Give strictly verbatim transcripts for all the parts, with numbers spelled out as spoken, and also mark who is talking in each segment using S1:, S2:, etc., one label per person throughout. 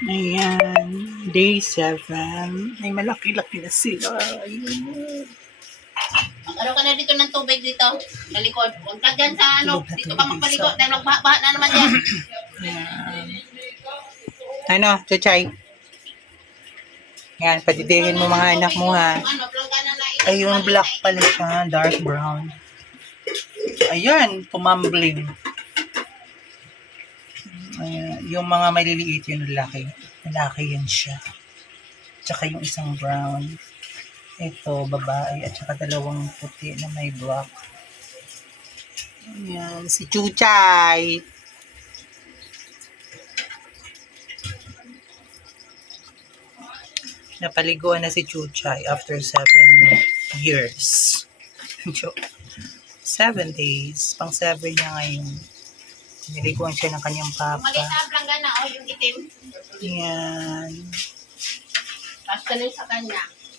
S1: Ayan, day seven. Ay, malaki-laki na sila. Ayun.
S2: Mag-ano ka na dito ng tubig dito. Sa likod. Huwag ka dyan sa ano. Dito ka magpaligo. Dahil magbaha na naman yan.
S1: Ayan. Ano, Chuchay? Yan, padidihin mo mga anak mo ha. Ayun, black pala siya. Dark brown. Ayan, tumambling. Ayan, yung mga maliliit yun, laki. Malaki yan siya. Tsaka yung isang brown. Ito, babae. At saka dalawang puti na may black. Ayan, si Chuchay. Napaliguan na si Chuchay after seven years. Seven days. Pang seven niya ngayon. Niliguan siya ng kanyang papa.
S2: Maliit na plangga na. O, yung itim.
S1: Ayan.
S2: Tapos ka sa kanya.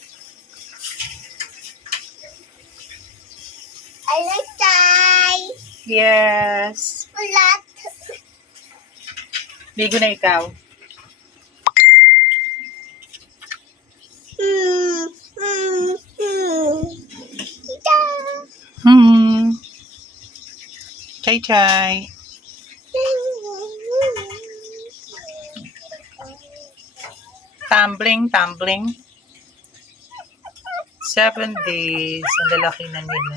S3: I like Thai.
S1: Yes.
S3: Ulat.
S1: Ligo na ikaw.
S3: Hmm. Hmm. Hmm. Tita.
S1: Hmm. Chay chay. Tumbling, tumbling. Seven days. Ang lalaki na nila.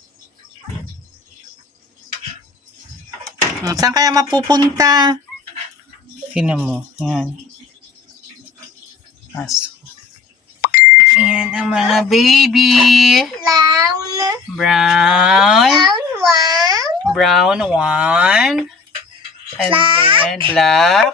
S1: Hmm, saan kaya mapupunta? Tingnan mo. Yan. Aso. Yan ang mga baby.
S3: Brown.
S1: Brown.
S3: Brown one.
S1: Brown one. And
S3: Black.
S1: then black.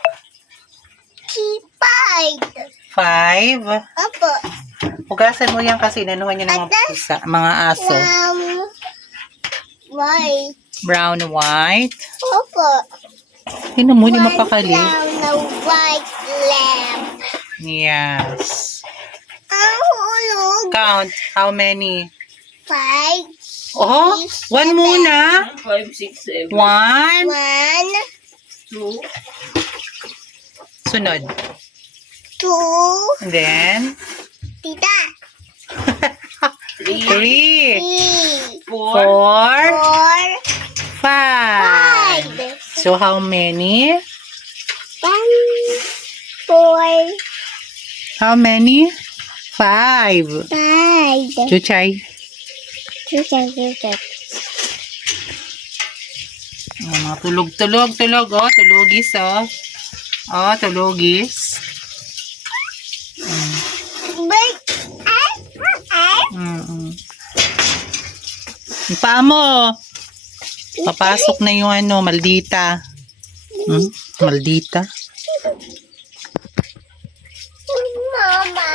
S3: Five.
S1: Five.
S3: Opo.
S1: Hugasan mo yan kasi inanuhan niya ng mga pusa, mga aso.
S3: Brown. White.
S1: Brown, white.
S3: Opo.
S1: Tingnan mo, hindi
S3: One
S1: mapakali.
S3: brown na white lamb.
S1: Yes.
S3: Ang hulog.
S1: Count. How many?
S3: Five.
S1: Oh, one muna.
S2: five, six, seven.
S1: One.
S3: One.
S2: two.
S1: Sunod.
S3: Two.
S1: And then,
S3: Tita.
S1: three.
S3: Three.
S2: four.
S1: Four.
S3: Four.
S1: Five.
S3: Five.
S1: So, how many?
S3: One. Four.
S1: How many? Five.
S3: Five.
S1: Chuchay.
S3: Chucha, chucha.
S1: Oh, mga tulog, tulog, tulog. Oh, tulugis, oh. Oh, tulugis. Mm.
S3: Wait. Eh? Eh?
S1: Mm-mm. Yung paa mo. Papasok na yung ano, maldita. Hmm? Maldita.
S3: Mama.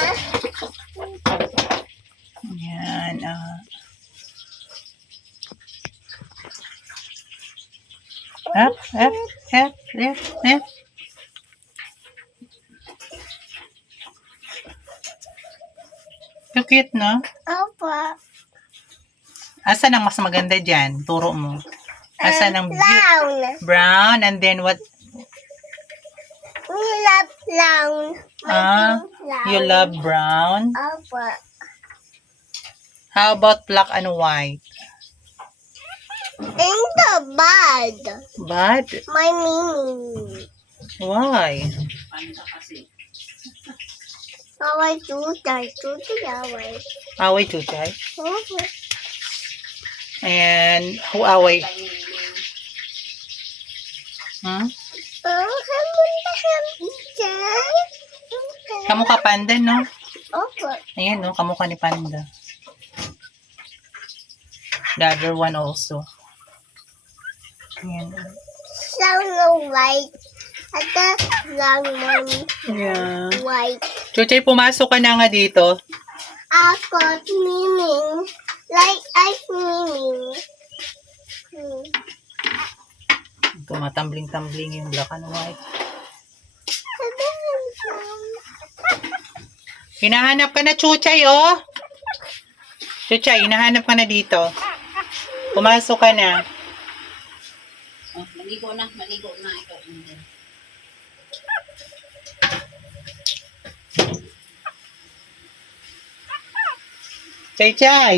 S1: Yan. ah. Up, up, up, up, up. So cute, no?
S3: Opo.
S1: Asan ang mas maganda dyan? Turo mo. Asan ang beauty?
S3: Brown.
S1: Brown, and then what?
S3: We love brown. My
S1: Ah,
S3: brown.
S1: you love brown?
S3: Opo.
S1: How about black and white?
S3: In the bed.
S1: But,
S3: My mini.
S1: why?
S2: Panda kasi.
S3: Away tutay. Tutay away.
S1: Away Chuchay.
S3: Opo.
S1: And who away? Hmm?
S3: Oh, hamunta hamunta.
S1: Kamukha panda, no?
S3: Opo.
S1: Ayan, no? Kamukha ni panda. The other one also. Ayan.
S3: Brown na white. At the brown one
S1: Yeah.
S3: white.
S1: Chuchay, pumasok ka na nga dito.
S3: Ako, meaning. Like ice meaning. Hmm.
S1: Tumatambling-tambling yung black and white. Hinahanap ka na, Chuchay, oh. Chuchay, hinahanap ka na dito. Pumasok ka na.
S2: Oh, maligo na. Maligo na. Ikaw.
S1: Chay, Chay.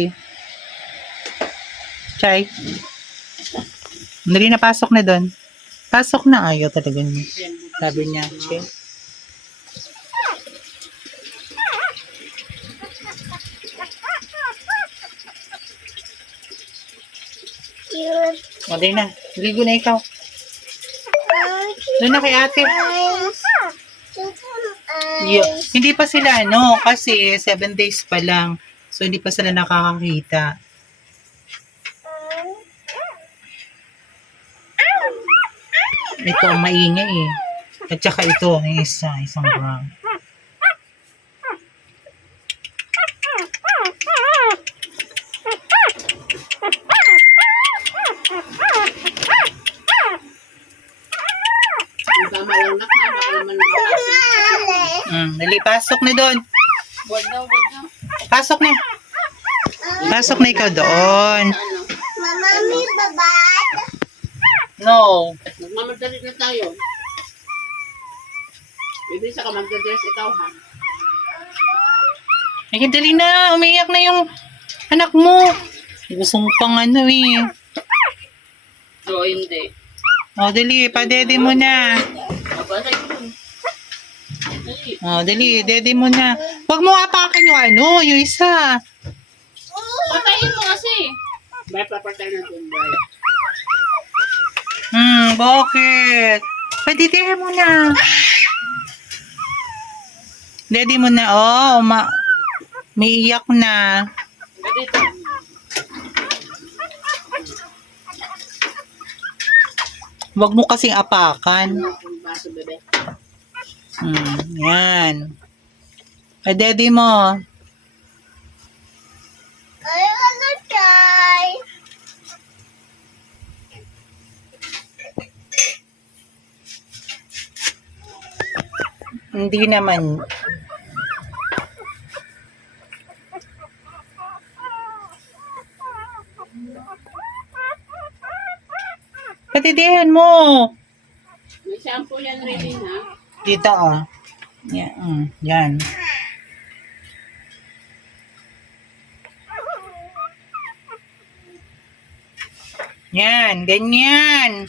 S1: Chay. Dali na, pasok na doon. Pasok na. Ayaw talaga niya. Sabi niya, Chay.
S3: Cute.
S1: O, dali na. Ligo na ikaw. Doon na kay ate.
S3: Eyes. Cute eyes.
S1: Yo, hindi pa sila, ano, kasi seven days pa lang. So, hindi pa sila nakakakita. Ito ang maingay eh. At saka ito, yung isa, isang brown.
S2: Ang tama lang na, ha? Baka naman makakasip.
S1: Mm, dali, pasok na doon.
S2: Wag na, wag na.
S1: Pasok na. Pasok na ikaw doon.
S2: Ano?
S3: Mama, may babad.
S1: No.
S2: Nagmamadali na tayo. Ibig sa ka magdadress ikaw, ha?
S1: Ay, dali na. Umiyak na yung anak mo. Gusto mo pang ano eh.
S2: Oo, hindi.
S1: O, dali. Pa-dede mo na.
S2: Mabasay ko dun. Dali.
S1: O, dali. Dede mo na. Huwag mo apakan yung ano, yung isa.
S2: Patayin mo kasi. May papatay na dun, boy.
S1: Hmm, bakit? Pa-dede mo na. Dede mo na. Oh, ma may iyak na.
S2: Dito.
S1: Huwag mo kasing apakan.
S2: Ang baso, bebe.
S1: Hmm, yan. Pa-dede mo.
S3: I wanna try.
S1: Hindi naman. Patidihan mo.
S2: May shampoo yan ready, ha?
S1: Dito, oh. Yan. Mm, yan. Yan. Ganyan.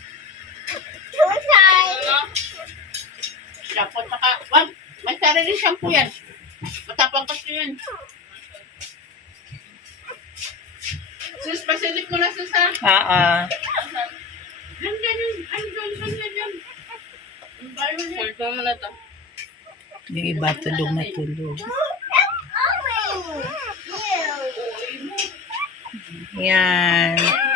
S3: Try.
S2: Shampoo, tsaka, wag. May sarili shampoo yan. Matapang kasi yun. Sus, pasilip mo na, sus, ha?
S1: Ah, ah.
S2: Nandiyan yun. Andyan, andyan yun. Ang bayo yun. Sulto mo na to.
S1: Yung iba tulog na tulog.
S3: Oh, ew.
S1: Yan.